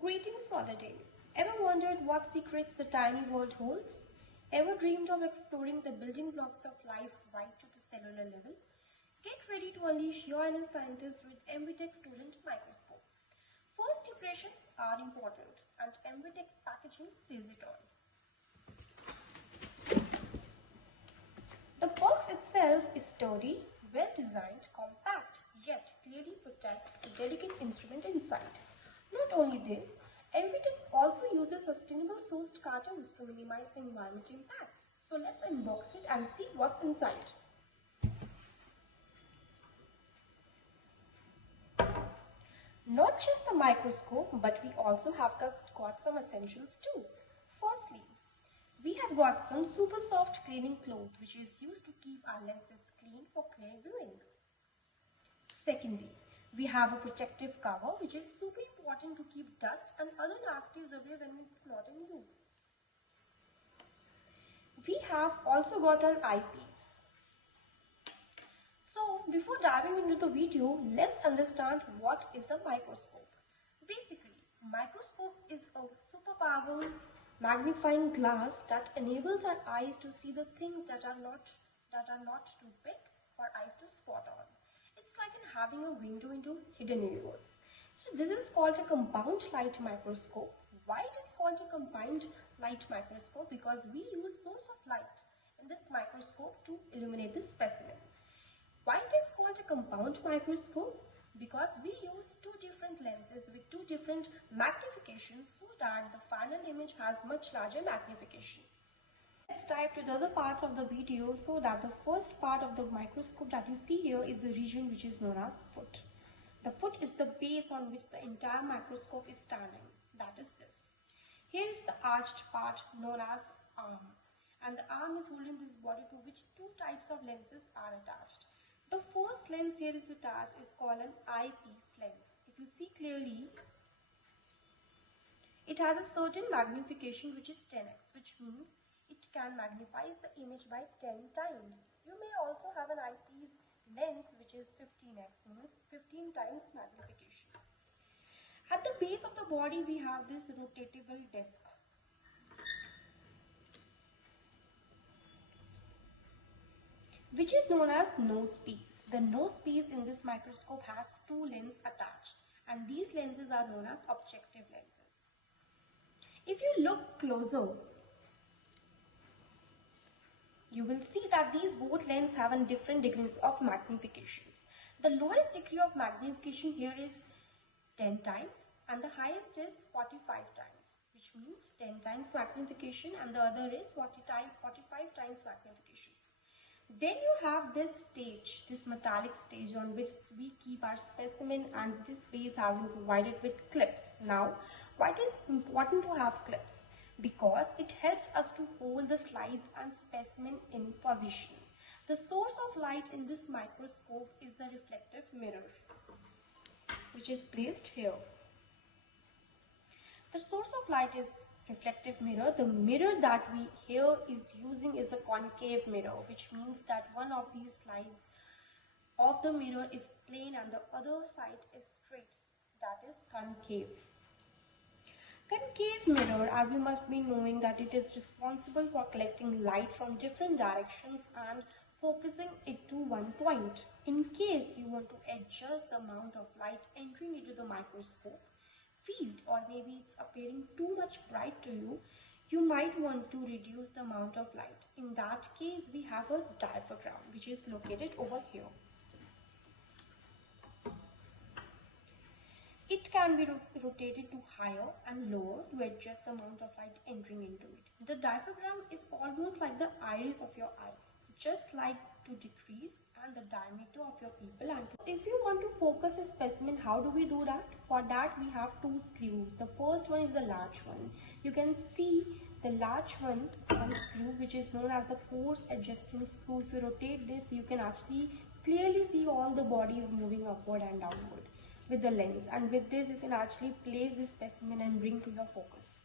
Greetings for the day. Ever wondered what secrets the tiny world holds? Ever dreamed of exploring the building blocks of life right to the cellular level? Get ready to unleash your inner scientist with MVTex Student Microscope. First impressions are important, and MVTex packaging says it all. The box itself is sturdy, well designed, compact, yet clearly protects the delicate instrument inside. Not only this, MVTex also uses sustainable sourced cartons to minimize the environmental impacts. So let's unbox it and see what's inside. Not just the microscope, but we also have got some essentials too. Firstly, we have got some super soft cleaning cloth which is used to keep our lenses clean for clear viewing. Secondly, we have a protective cover which is super important to keep dust and other nasties away when it's not in use. We have also got our eyepiece. So before diving into the video, let's understand what is a microscope. Basically, microscope is a super powerful magnifying glass that enables our eyes to see the things that are not too big for eyes to spot on. It's like having a window into hidden universe. So this is called a compound light microscope. Why it is called a compound light microscope? Because we use source of light in this microscope to illuminate the specimen. Why it is called a compound microscope? Because we use two different lenses with two different magnifications so that the final image has much larger magnification. Let's dive to the other parts of the video. So that the first part of the microscope that you see here is the region which is known as foot. The foot is the base on which the entire microscope is standing. That is this. Here is the arched part known as arm, and the arm is holding this body to which two types of lenses are attached. The first lens here is attached is called an eyepiece lens. If you see clearly, it has a certain magnification which is 10x, which means it can magnify the image by 10 times. You may also have an eyepiece lens which is 15x, means 15 times magnification. At the base of the body we have this rotatable disc. Which is known as nose piece. The nose piece in this microscope has two lenses attached, and these lenses are known as objective lenses. If you look closer, you will see that these both lenses have different degrees of magnifications. The lowest degree of magnification here is 10 times and the highest is 45 times, which means 10 times magnification, and the other is 45 times magnifications. Then you have this stage, this metallic stage on which we keep our specimen, and this base has been provided with clips. Now, why it is important to have clips? Because it helps us to hold the slides and specimen in position. The source of light in this microscope is the reflective mirror, which is placed here. The source of light is reflective mirror. The mirror that we here is using is a concave mirror, which means that one of these sides of the mirror is plane and the other side is straight. That is concave. Concave mirror, as you must be knowing, that it is responsible for collecting light from different directions and focusing it to one point. In case you want to adjust the amount of light entering into the microscope field, or maybe it's appearing too much bright to you, you might want to reduce the amount of light. In that case, we have a diaphragm which is located over here. It can be rotated to higher and lower to adjust the amount of light entering into it. The diaphragm is almost like the iris of your eye, just like to decrease and the diameter of your pupil. And if you want to focus a specimen, how do we do that? For that we have two screws. The first one is the large one. You can see the large one screw, which is known as the force adjustment screw. If you rotate this, you can actually clearly see all the bodies moving upward and downward with the lens, and with this you can actually place this specimen and bring to your focus.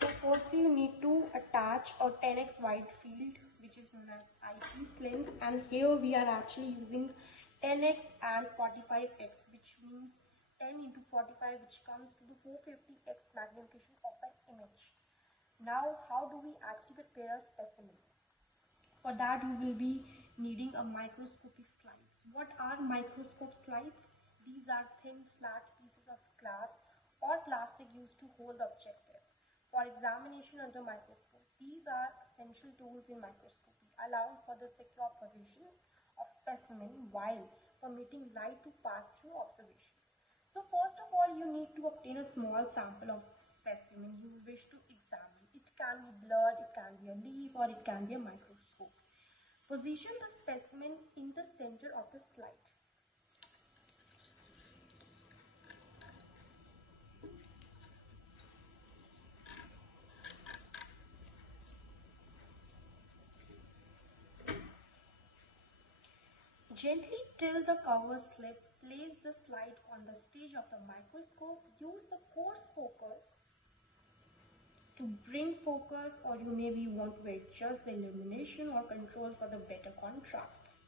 So firstly you need to attach a 10x wide field which is known as eyepiece lens, and here we are actually using 10x and 45x, which means 10 into 45, which comes to the 450x magnification of an image. Now, how do we actually prepare a specimen? For that, you will be needing a microscopy slides. What are microscope slides? These are thin, flat pieces of glass or plastic used to hold objectives for examination under microscope. These are essential tools in microscopy, allowing for the secure positions of specimen while permitting light to pass through observations. So first of all, you need to obtain a small sample of specimen you wish to examine. It can be blood, it can be a leaf, or it can be a microscope. Position the specimen in the center of the slide. Gently till the cover slip, place the slide on the stage of the microscope. Use the coarse focus to bring focus, or you maybe want to adjust the illumination or control for the better contrasts.